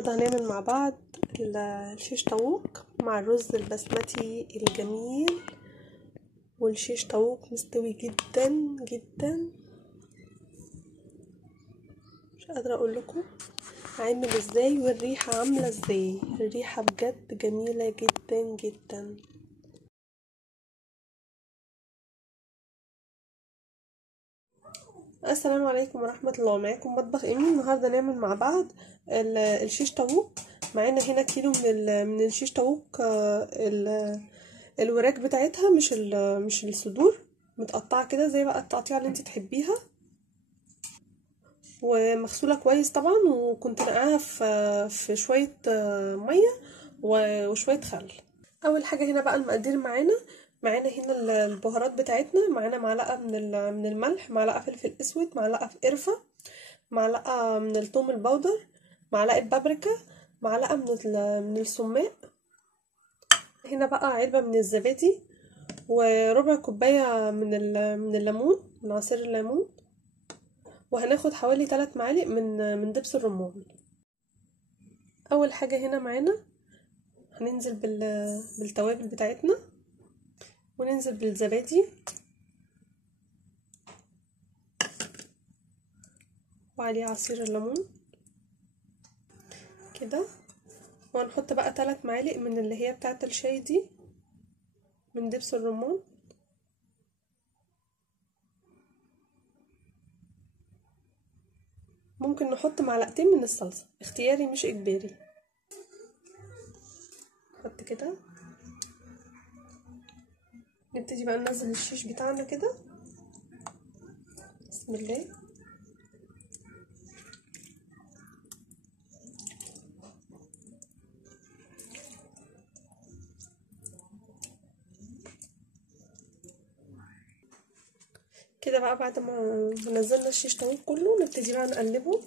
النهاردة هنعمل مع بعض الشيش طاووق مع الرز البسمتي الجميل. والشيش طاووق مستوي جدا جدا، مش قادرة اقول لكم عامل ازاي والريحة عاملة ازاي. الريحة بجد جميلة جدا جدا. السلام عليكم ورحمة الله. معاكم مطبخ ايمي. النهاردة نعمل مع بعض الشيش طاووق. معانا هنا كيلو من الشيش طاووق. الوراك بتاعتها مش الصدور، متقطعة كده زي بقى التقطيعة اللي انت تحبيها، ومغسولة كويس طبعا، وكنت نقعها في شوية مية وشوية خل. اول حاجة هنا بقى المقادير معانا هنا البهارات بتاعتنا. معانا معلقة من الملح، معلقة فلفل اسود، معلقة قرفة، معلقة من الثوم البودر، معلقة بابريكا، معلقة من السماق. هنا بقى علبة من الزبادي، وربع كوباية من الليمون، من عصير الليمون، وهناخد حوالي 3 معالق من دبس الرمان. اول حاجة هنا معانا هننزل بالتوابل بتاعتنا، وننزل بالزبادي وعليه عصير الليمون كده، وهنحط بقى 3 معالق من اللي هي بتاعه الشاي دي من دبس الرمان. ممكن نحط معلقتين من الصلصه، اختياري مش اجباري. نحط كده، نبتدي بقى ننزل الشيش بتاعنا كده. بسم الله. كده بقى بعد ما نزلنا الشيش طاووق كله، نبتدي بقى نقلبه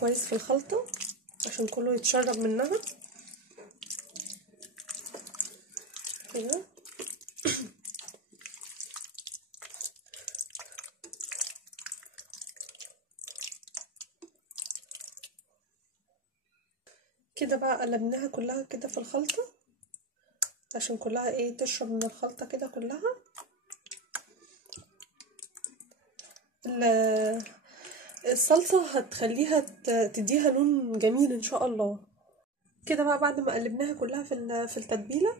كويس في الخلطة عشان كله يتشرب منها كده. كده بقى قلبناها كلها كده في الخلطة عشان كلها ايه تشرب من الخلطة كده كلها. الصلصة هتخليها تديها لون جميل ان شاء الله. كده بقى بعد ما قلبناها كلها في التتبيلة،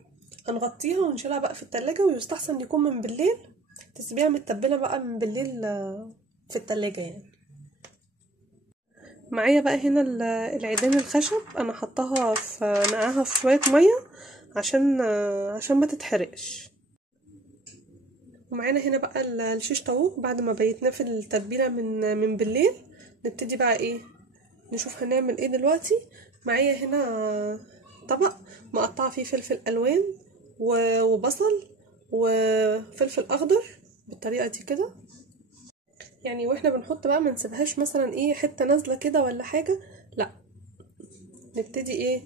هنغطيها ونشيلها بقى في التلاجة، ويستحسن يكون من بالليل، تسيبيها متبلة بقى من بالليل في التلاجة يعني. معايا بقى هنا العيدان الخشب، انا حطاها نقعها في شوية مية عشان ما تتحرقش. ومعانا هنا بقى الشيش طاووق بعد ما بيتناه في التتبيله من بالليل. نبتدي بقى ايه نشوف هنعمل ايه دلوقتي. معايا هنا طبق مقطعه فيه فلفل الوان وبصل وفلفل اخضر بالطريقه دي كده يعني. واحنا بنحط بقى ما نسيبهاش مثلا ايه حته نازله كده ولا حاجه، لا، نبتدي ايه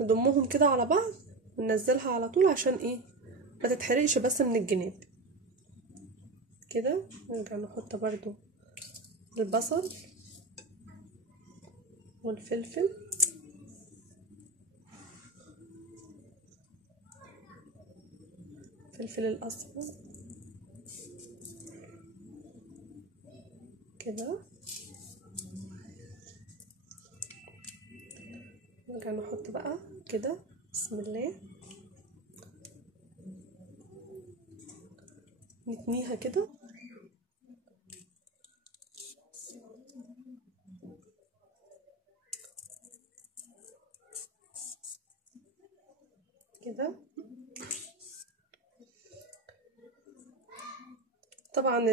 نضمهم كده على بعض وننزلها على طول عشان ايه ما تتحرقش بس من الجناب كده. نرجع نحط برضو البصل والفلفل الفلفل الاصفر كده. نرجع نحط بقى كده. بسم الله. نتنيها كده كده. طبعا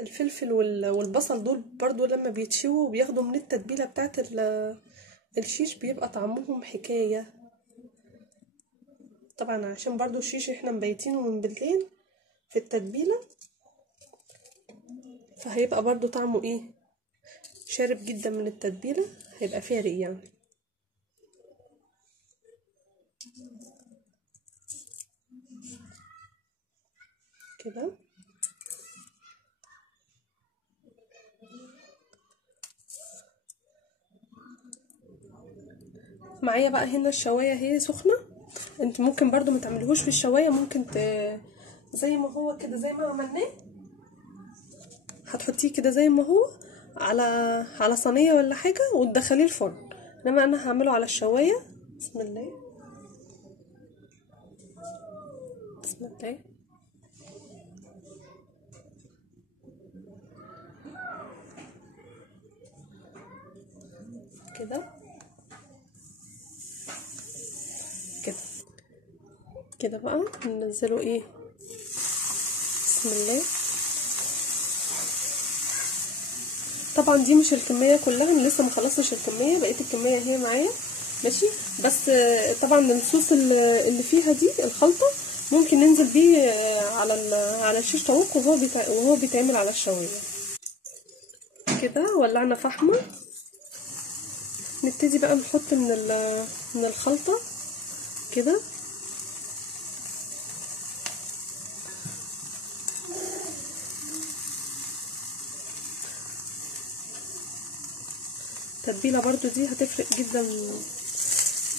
الفلفل والبصل دول برضو لما بيتشووا بياخدوا من التتبيله بتاعت الشيش، بيبقى طعمهم حكايه. طبعا عشان برضو الشيش احنا مبيتينه من بالليل في التتبيله، فهيبقى برضو طعمه ايه شارب جدا من التتبيله، هيبقى فارق يعني كده. معايا بقى هنا الشوايه هي سخنه. انت ممكن برضو ما تعمليهوش في الشوايه، ممكن زي ما هو كده، زي ما عملناه هتحطيه كده زي ما هو على صينيه ولا حاجه وتدخليه الفرن. انما انا هعمله على الشوايه. بسم الله بسم الله. كده كده كده بقى ننزله ايه. بسم الله. طبعا دي مش الكميه كلها، انا لسه مخلصتش الكميه، بقيت الكميه هي معايا ماشي. بس طبعا الصوص اللي فيها دي الخلطه ممكن ننزل بيه على الشيش طاووق وهو بيتعمل على الشوايه. كده ولعنا فحمه، نبتدي بقى نحط من الخلطه كده. التتبيله برضو دي هتفرق جدا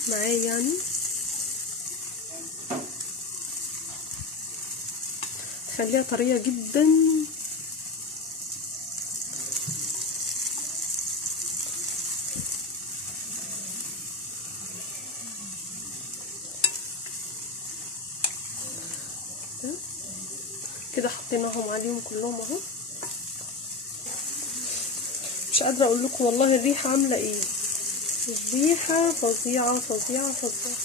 معايا يعني، تخليها طريه جدا. كده حطيناهم عليهم كلهم اهو. مش قادره اقول لكم والله الريحه عامله ايه، الريحه فظيعه فظيعه فظيعه.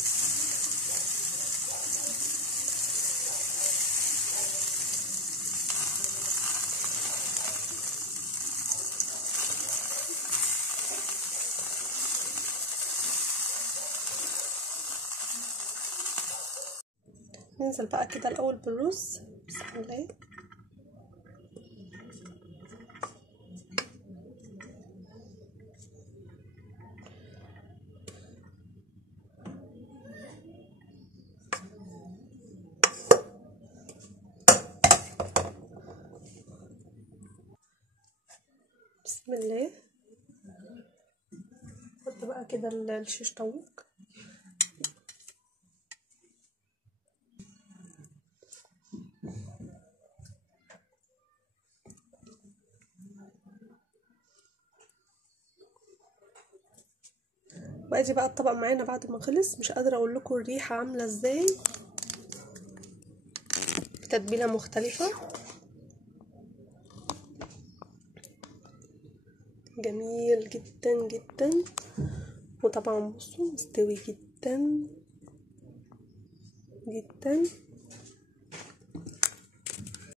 ننزل بقى كده الاول بالرز. بسم الله. بسم الله. نحط بقى كده الشيش طاووق. وادي بقى الطبق معانا بعد ما خلص. مش قادره اقول لكم الريحه عامله ازاي، تتبيله مختلفه جميل جدا جدا. وطبعا بصوا مستوي جدا جدا.